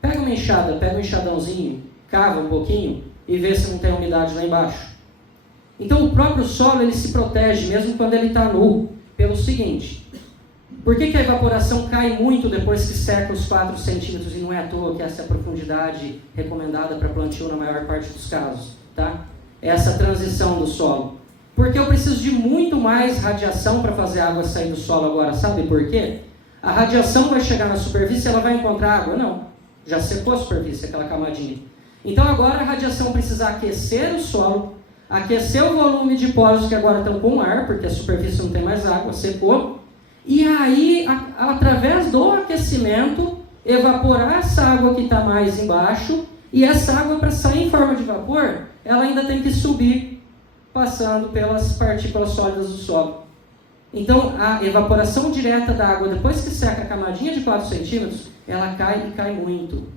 Pega uma enxada, pega um enxadãozinho, cava um pouquinho e vê se não tem umidade lá embaixo. Então o próprio solo ele se protege, mesmo quando ele está nu, pelo seguinte. Por que a evaporação cai muito depois que seca os 4 centímetros e não é à toa que essa é a profundidade recomendada para plantio na maior parte dos casos? Tá? Essa transição do solo. Porque eu preciso de muito mais radiação para fazer a água sair do solo agora. Sabe por quê? A radiação vai chegar na superfície e ela vai encontrar água? Não. Já secou a superfície, aquela camadinha. Então agora a radiação precisa aquecer o solo, aquecer o volume de poros que agora estão com ar, porque a superfície não tem mais água, secou. E aí, através do aquecimento, evaporar essa água que está mais embaixo, e essa água, para sair em forma de vapor, ela ainda tem que subir, passando pelas partículas sólidas do solo. Então, a evaporação direta da água, depois que seca a camadinha de 4 centímetros, ela cai e cai muito.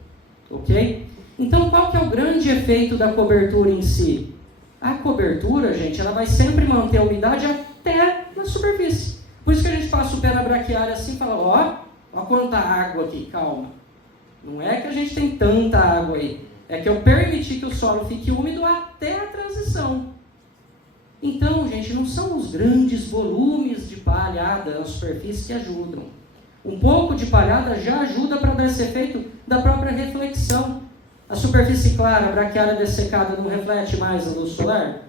Ok? Então, qual que é o grande efeito da cobertura em si? A cobertura, gente, ela vai sempre manter a umidade até na superfície. Por isso que a gente passa o pé na braquiária assim e fala, ó quanta água aqui, calma. Não é que a gente tem tanta água aí. É que eu permiti que o solo fique úmido até a transição. Então, gente, não são os grandes volumes de palhada na superfície que ajudam. Um pouco de palhada já ajuda para dar esse efeito da própria reflexão. A superfície clara, a braquiária dessecada, não reflete mais a luz solar?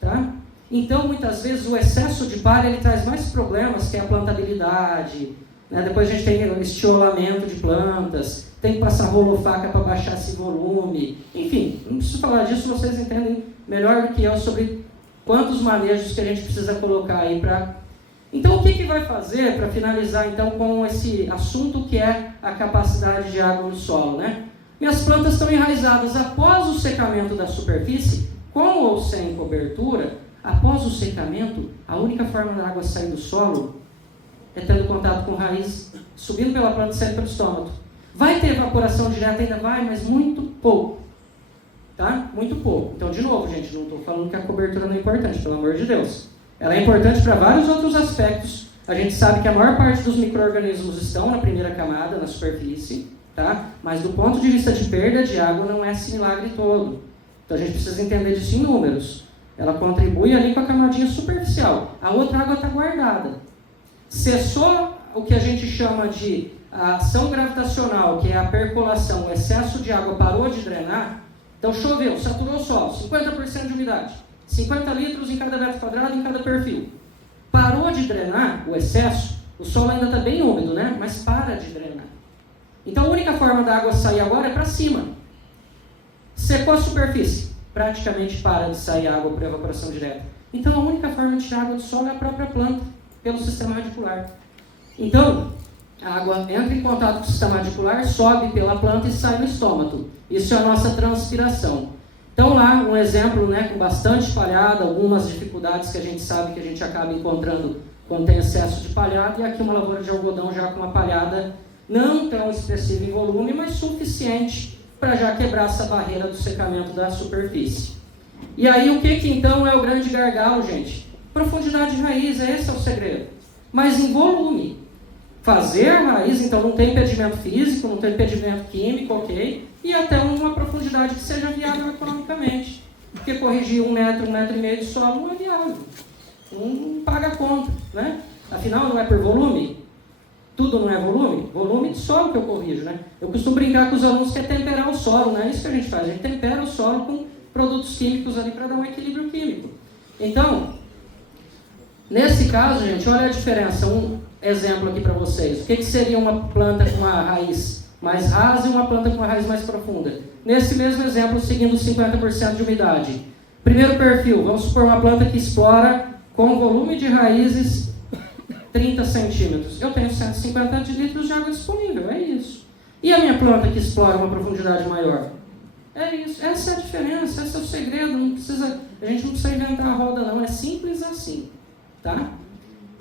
Tá? Então, muitas vezes, o excesso de palha ele traz mais problemas, que é a plantabilidade. Né? Depois a gente tem o estiolamento de plantas, tem que passar rolo-faca para baixar esse volume. Enfim, não preciso falar disso, vocês entendem melhor do que eu sobre quantos manejos que a gente precisa colocar aí para... Então, o que vai fazer para finalizar então com esse assunto que é a capacidade de água no solo, né? Minhas plantas estão enraizadas após o secamento da superfície, com ou sem cobertura. Após o secamento, a única forma da água sair do solo é tendo contato com raiz, subindo pela planta e saindo pelo estômago. Vai ter evaporação direta? Ainda vai, mas muito pouco. Tá? Muito pouco. Então, de novo, gente, não estou falando que a cobertura não é importante, pelo amor de Deus. Ela é importante para vários outros aspectos. A gente sabe que a maior parte dos micro-organismos estão na primeira camada, na superfície, tá? Mas do ponto de vista de perda de água, não é esse milagre todo. Então, a gente precisa entender disso em números. Ela contribui ali com a camadinha superficial. A outra água está guardada. Cessou o que a gente chama de ação gravitacional, que é a percolação, o excesso de água parou de drenar. Então choveu, saturou o solo, 50% de umidade, 50 litros em cada metro quadrado, em cada perfil. Parou de drenar o excesso, o solo ainda está bem úmido, né? Mas para de drenar. Então a única forma da água sair agora é para cima. Secou a superfície, praticamente para de sair água por evaporação direta. Então a única forma de tirar água do solo é a própria planta, pelo sistema radicular. Então, a água entra em contato com o sistema radicular, sobe pela planta e sai no estômago. Isso é a nossa transpiração. Então lá, um exemplo, né, com bastante palhada, algumas dificuldades que a gente sabe que a gente acaba encontrando quando tem excesso de palhada, e aqui uma lavoura de algodão já com uma palhada não tão expressiva em volume, mas suficiente para já quebrar essa barreira do secamento da superfície. E aí o que então é o grande gargalo, gente? Profundidade de raiz, esse é o segredo. Mas em volume. Fazer a raiz, então não tem impedimento físico, não tem impedimento químico, ok? E até uma profundidade que seja viável economicamente. Porque corrigir 1 metro, 1,5 metro de solo não é viável. Não paga a conta, né? Afinal, não é por volume? Tudo não é volume? Volume de solo que eu corrijo, né? Eu costumo brincar com os alunos que é temperar o solo, não é isso que a gente faz. A gente tempera o solo com produtos químicos ali para dar um equilíbrio químico. Então, nesse caso, gente, olha a diferença. Um exemplo aqui para vocês. O que seria uma planta com uma raiz mais rasa e uma planta com uma raiz mais profunda? Nesse mesmo exemplo, seguindo 50% de umidade. Primeiro perfil, vamos supor uma planta que explora com volume de raízes 30 centímetros. Eu tenho 150 litros de água disponível, é isso. E a minha planta que explora uma profundidade maior? É isso, essa é a diferença, esse é o segredo. A gente não precisa inventar a roda não, é simples assim. Tá?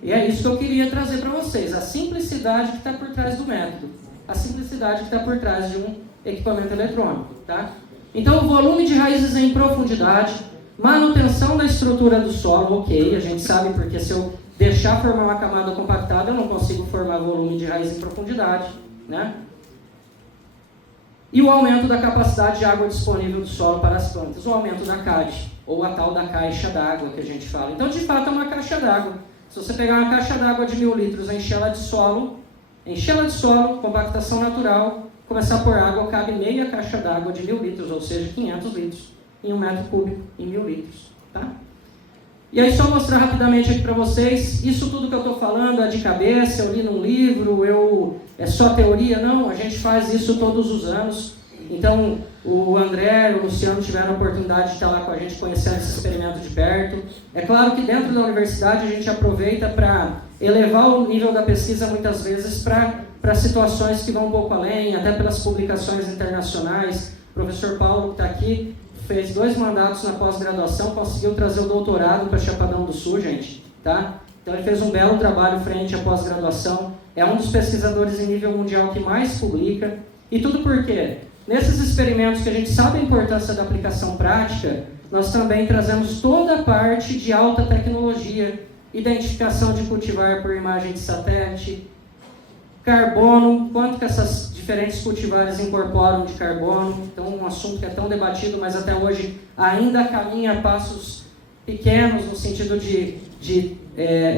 E é isso que eu queria trazer para vocês, a simplicidade que está por trás do método, a simplicidade que está por trás de um equipamento eletrônico. Tá? Então, o volume de raízes em profundidade, manutenção da estrutura do solo, ok, a gente sabe porque se eu deixar formar uma camada compactada, eu não consigo formar volume de raiz em profundidade, né? E o aumento da capacidade de água disponível do solo para as plantas, o aumento da CAD, ou a tal da caixa d'água que a gente fala. Então, de fato, é uma caixa d'água. Se você pegar uma caixa d'água de 1.000 litros, encher ela de solo, compactação natural, começar a pôr água, cabe meia caixa d'água de 1.000 litros, ou seja, 500 litros, em 1 metro cúbico, em 1.000 litros. Tá? E aí, só mostrar rapidamente aqui para vocês, isso tudo que eu estou falando é de cabeça, eu li num livro, é só teoria? Não, a gente faz isso todos os anos. Então, o André e o Luciano tiveram a oportunidade de estar lá com a gente, conhecendo esse experimento de perto. É claro que dentro da universidade a gente aproveita para elevar o nível da pesquisa muitas vezes para situações que vão um pouco além, até pelas publicações internacionais. O professor Paulo, que está aqui, fez 2 mandatos na pós-graduação, conseguiu trazer o doutorado para Chapadão do Sul, gente. Tá? Então ele fez um belo trabalho frente à pós-graduação. É um dos pesquisadores em nível mundial que mais publica. E tudo por quê? Nesses experimentos que a gente sabe a importância da aplicação prática, nós também trazemos toda a parte de alta tecnologia, identificação de cultivar por imagem de satélite, carbono, quanto que essas diferentes cultivares incorporam de carbono. Então, um assunto que é tão debatido, mas até hoje ainda caminha a passos pequenos no sentido de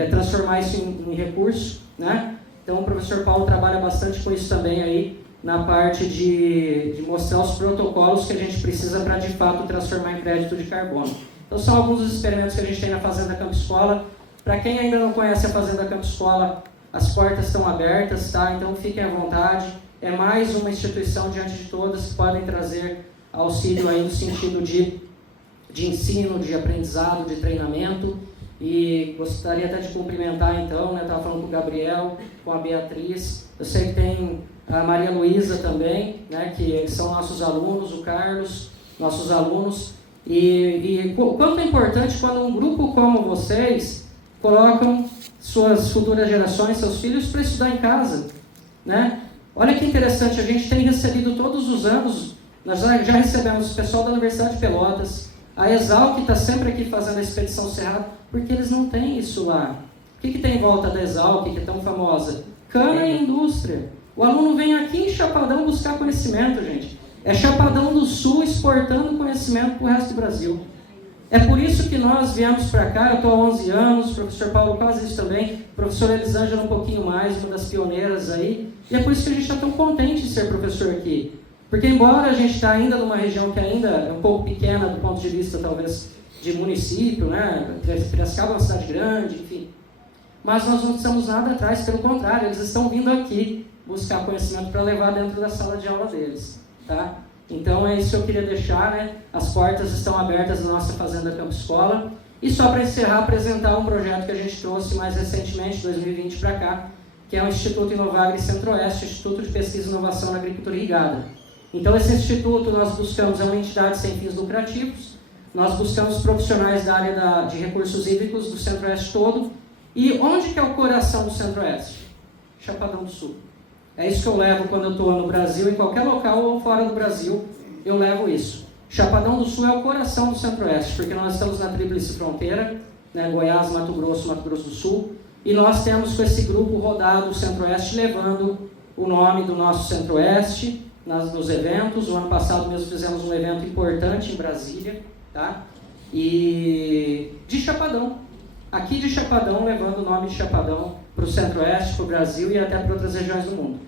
transformar isso em recurso, né? Então, o professor Paulo trabalha bastante com isso também aí, na parte de mostrar os protocolos que a gente precisa para, de fato, transformar em crédito de carbono. Então, são alguns dos experimentos que a gente tem na Fazenda Campo Escola. Para quem ainda não conhece a Fazenda Campo Escola, as portas estão abertas, tá? Então, fiquem à vontade. É mais uma instituição diante de todas que podem trazer auxílio aí no sentido de ensino, de aprendizado, de treinamento. E gostaria até de cumprimentar, então, né? Estava falando com o Gabriel, com a Beatriz. Eu sei que tem a Maria Luísa também, né, que são nossos alunos, o Carlos, nossos alunos. E o quanto é importante quando um grupo como vocês colocam suas futuras gerações, seus filhos, para estudar em casa. Né? Olha que interessante, a gente tem recebido todos os anos, nós já recebemos o pessoal da Universidade de Pelotas, a Exalc está sempre aqui fazendo a Expedição Cerrado, porque eles não têm isso lá. O que tem em volta da Exalc, que é tão famosa? Cana e indústria. O aluno vem aqui em Chapadão buscar conhecimento, gente. É Chapadão do Sul exportando conhecimento para o resto do Brasil. É por isso que nós viemos para cá, eu estou há 11 anos, o professor Paulo quase isso também, o professor Elisângela um pouquinho mais, uma das pioneiras aí, e é por isso que a gente está tão contente de ser professor aqui. Porque embora a gente está ainda numa região que ainda é um pouco pequena do ponto de vista, talvez, de município, né? Piracicaba é uma cidade grande, enfim. Mas nós não estamos nada atrás, pelo contrário, eles estão vindo aqui buscar conhecimento para levar dentro da sala de aula deles. Tá? Então é isso que eu queria deixar, né? As portas estão abertas na nossa Fazenda Campo Escola. E só para encerrar, apresentar um projeto que a gente trouxe mais recentemente, 2020 para cá, que é o Instituto Inovagre Centro-Oeste, Instituto de Pesquisa e Inovação na Agricultura Irrigada. Então esse instituto nós buscamos, é uma entidade sem fins lucrativos, nós buscamos profissionais da área de recursos hídricos do Centro-Oeste todo, E onde que é o coração do Centro-Oeste? Chapadão do Sul. É isso que eu levo quando eu estou no Brasil, em qualquer local ou fora do Brasil, eu levo isso. Chapadão do Sul é o coração do Centro-Oeste, porque nós estamos na tríplice fronteira, né, Goiás, Mato Grosso do Sul, e nós temos com esse grupo rodado o Centro-Oeste, levando o nome do nosso Centro-Oeste nos eventos. O ano passado mesmo fizemos um evento importante em Brasília, tá? E de Chapadão, aqui de Chapadão, levando o nome de Chapadão para o Centro-Oeste, para o Brasil e até para outras regiões do mundo.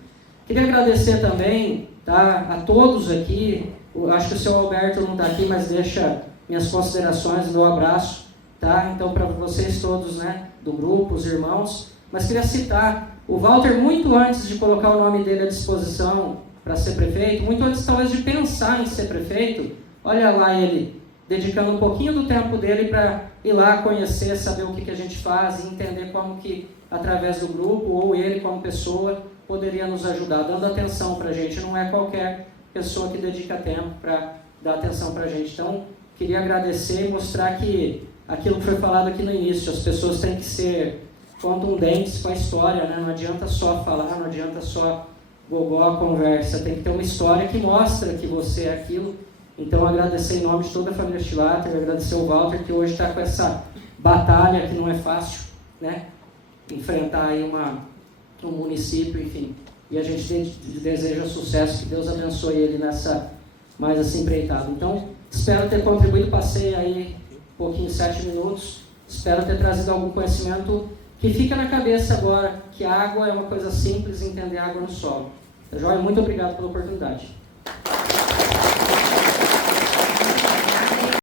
Queria agradecer também, tá, a todos aqui. Acho que o seu Alberto não está aqui, mas deixa minhas considerações, meu abraço, tá? Então, para vocês todos, né, do grupo, os irmãos. Mas queria citar o Walter, muito antes de colocar o nome dele à disposição para ser prefeito, muito antes talvez de pensar em ser prefeito, olha lá ele dedicando um pouquinho do tempo dele para ir lá conhecer, saber o que a gente faz e entender como que, através do grupo, ou ele como pessoa, poderia nos ajudar, dando atenção para a gente. Não é qualquer pessoa que dedica tempo para dar atenção para a gente. Então, queria agradecer e mostrar que aquilo que foi falado aqui no início, as pessoas têm que ser contundentes com a história, né? Não adianta só falar, não adianta só gogó, conversa, tem que ter uma história que mostra que você é aquilo. Então, agradecer em nome de toda a família Stilater, agradecer o Walter, que hoje está com essa batalha que não é fácil, né? Enfrentar aí um município, enfim. E a gente deseja sucesso, que Deus abençoe ele nessa mais assim empreitada. Então, espero ter contribuído, passei aí um pouquinho, 7 minutos, espero ter trazido algum conhecimento que fica na cabeça agora, que a água é uma coisa simples, entender a água no solo. Tá joia? Muito obrigado pela oportunidade.